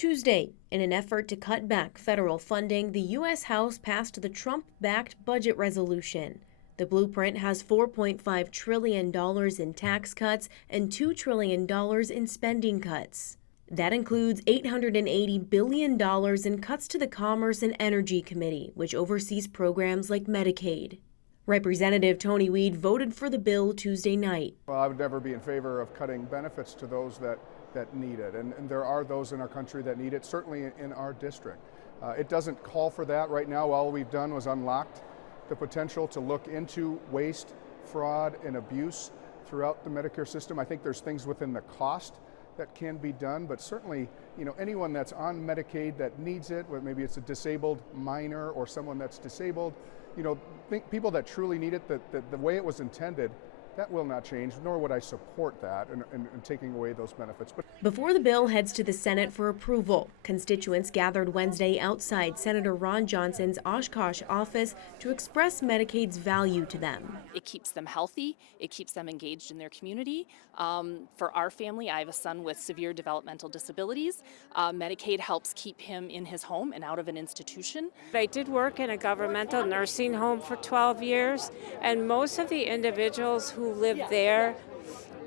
Tuesday, in an effort to cut back federal funding, the U.S. House passed the Trump-backed budget resolution. The blueprint has $4.5 trillion in tax cuts and $2 trillion in spending cuts. That includes $880 billion in cuts to the Commerce and Energy Committee, which oversees programs like Medicaid. Representative Tony Wied voted for the bill Tuesday night. Well, I would never be in favor of cutting benefits to those that need it, and there are those in our country that need it, certainly in our district. It doesn't call for that right now. All we've done was unlocked the potential to look into waste, fraud, and abuse throughout the Medicare system. I think there's things within the cost that can be done, but certainly, anyone that's on Medicaid that needs it, maybe it's a disabled minor or someone that's disabled, people that truly need it, the way it was intended, that will not change, nor would I support that and taking away those benefits. But before the bill heads to the Senate for approval, constituents gathered Wednesday outside Senator Ron Johnson's Oshkosh office to express Medicaid's value to them. It keeps them healthy. It keeps them engaged in their community. For our family, I have a son with severe developmental disabilities. Medicaid helps keep him in his home and out of an institution. I did work in a governmental nursing home for 12 years, and most of the individuals who lived there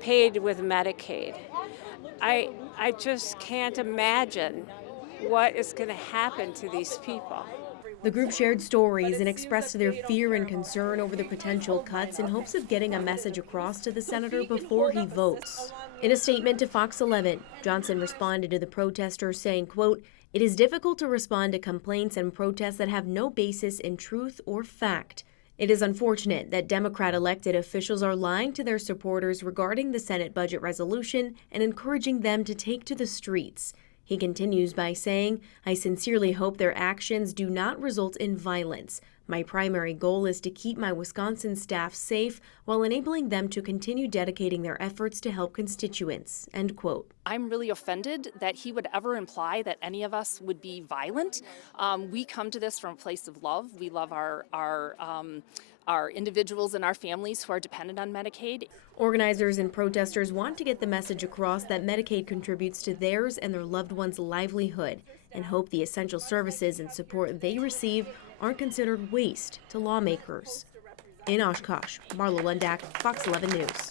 paid with Medicaid. I just can't imagine what is going to happen to these people. The group shared stories and expressed their fear and concern over the potential cuts in hopes of getting a message across to the senator before he votes. In a statement to Fox 11, Johnson responded to the protesters saying, quote, "It is difficult to respond to complaints and protests that have no basis in truth or fact. It is unfortunate that Democrat elected officials are lying to their supporters regarding the Senate budget resolution and encouraging them to take to the streets." He continues by saying, "I sincerely hope their actions do not result in violence. My primary goal is to keep my Wisconsin staff safe while enabling them to continue dedicating their efforts to help constituents." End quote. I'm really offended that he would ever imply that any of us would be violent. We come to this from a place of love. We love our individuals and our families who are dependent on Medicaid. Organizers and protesters want to get the message across that Medicaid contributes to theirs and their loved ones' livelihood, and hope the essential services and support they receive aren't considered waste to lawmakers. In Oshkosh, Marla Lundak, Fox 11 News.